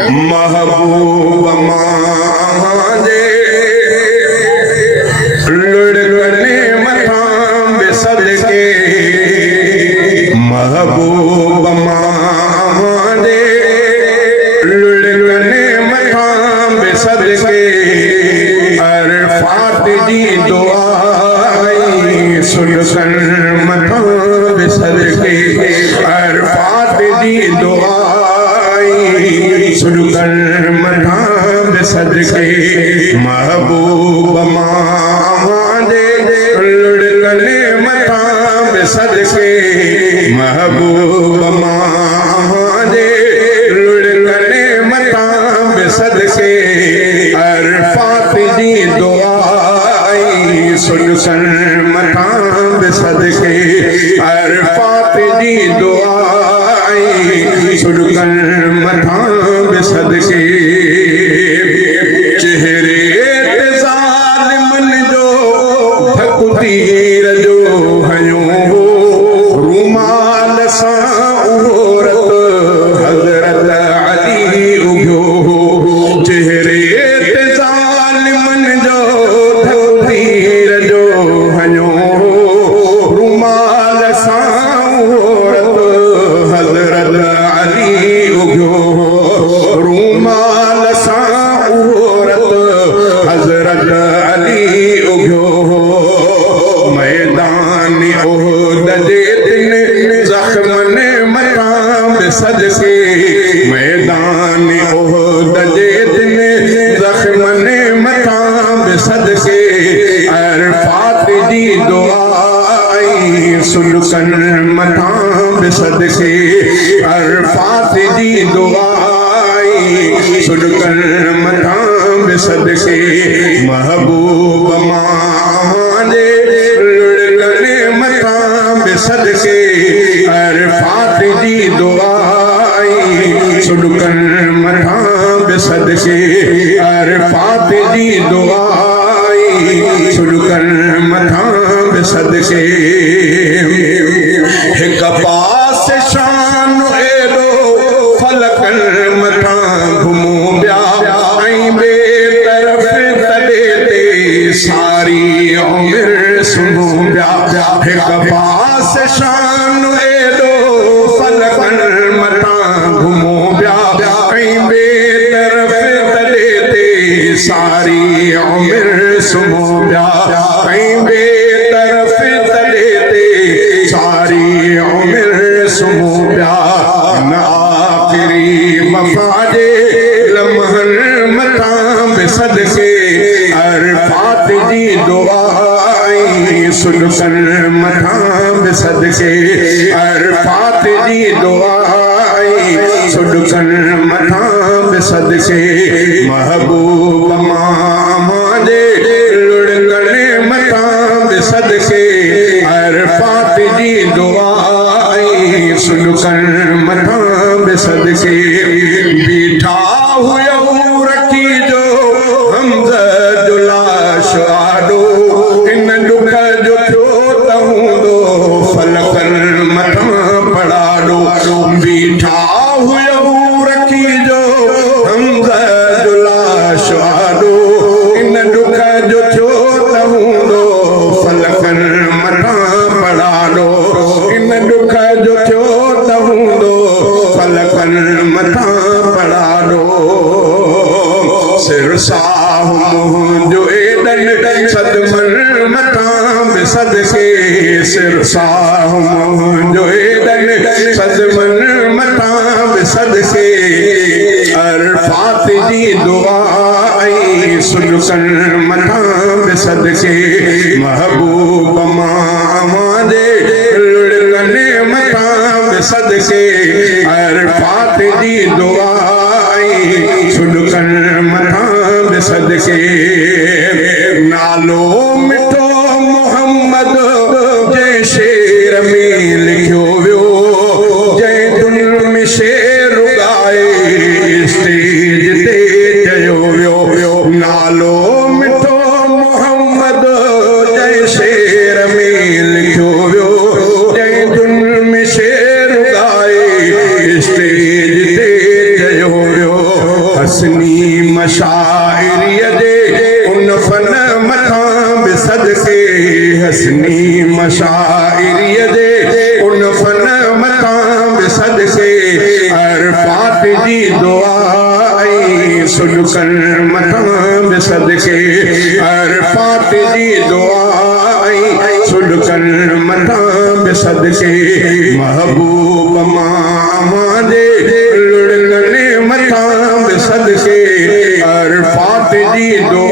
महबूब मां जे लुड़कने मथां बि सदके महबूब मां जे लुड़कने मथां बि सदके अरफात जी दुआ सुनसन मथां बि सदके अरफात जी दुआ सुनसन मथां बि सदके महबूब मां जे लुड़कने मथां बि सदके महबूब मां जे लुड़कने मथां बि सदके अरफात जी दुआ सुनसन मथां बि सदके अरफात जी दुआ सुनसन मथां बि सदके चेहरे ते ज़ालिमन जो धकु तीर जो हयो रुमाल सां उहो रत हज़रत अली उभियो चेहरे ते ज़ालिमन जो धकु तीर जो हयो रुमाल सां उहो रत हज़रत अली उभियो रुमाल सां उहो रत हज़रत अली उभियो मैदान उहद जे तिन ज़ख्मन मथां बि सदके मैदान उहद जे तिन ज़ख्मन मथां बि सदके अरफात जी दुआ सुनसन मथां बि सदके अरफात जी दुआ सुनसन मथां बि सदके महबूब मां जे लुड़कने मथां बि सदके अरफात जी दुआ सुनसन मथां बि सदके अरफात जी दुआ सुनसन मथां बि सदके हिक पास शान एॾो फलकन मथां घुमूं पिया ऐं ॿिए तरफ़ तॾे ते सारी उमिरि सुम्हूं पिया हिक पास शान एॾो फलकन मथां घुमूं पिया ऐं ॿिए तरफ़ तॾे ते सारी उमिरि सुम्हूं पिया ऐं ॿिए तरफ़ तॾे ते सारी उमिरि सुम्हूं पिया न आख़िरी वफ़ा जे लम्हनि मथां बि सदके अरफात जी दुआ सुनसन मथां बि सदके अरफात जी दुआ सुनसन मथां बि सदके महबूब मां जे लुड़कने मथां बि सदके अरफात जी दुआ सुनसन मथां बि सदके बीठा हुयऊं रखी जो हमज़द जो लाश आॾो इन दुख जो थियो त हूंदो फलकन मथां पड़ाॾो बीठा हुयऊं रखी जो हमज़द जो लाश आॾो इन दुख जो थियो त हूंदो फलकन मथां पड़ाॾो इन दुख जो थियो त हूंदो फलकन मथां पड़ाॾो सिर साहु मुंहिंजो एॾनि सदमनि मथां बि सदके सिर साहु मुंहिंजो एॾनि सदमनि मथां बि सदके अरफात जी दुआ सुनसन मथां बि सदके महबूब मां जे लुड़कने मथां बि सदके अरफात जी दुआ सुनसन मथां बि सदके नालो मिठो मोहम्मद जंहिं शेर में लिखियो वियो जंहिं धुन में शेर ॻाए स्टेज ते चयो वियो नालो मिठो मोहम्मद जंहिं शेर में लिखियो वियो जंहिं धुन में शेर ॻाए स्टेज ते चयो वियो हसनी मशाइरी दे उन फन मथां बि सदके हसनी मशाइरी दे उन फन मथां बि सदके अरफात जी दुआ आई सुलकन मथां बि सदके अरफात जी दुआ आई सुलकन मथां बि सदके महबूब मां दे लुड़कने मथां बि सदके अरफात जी दुआ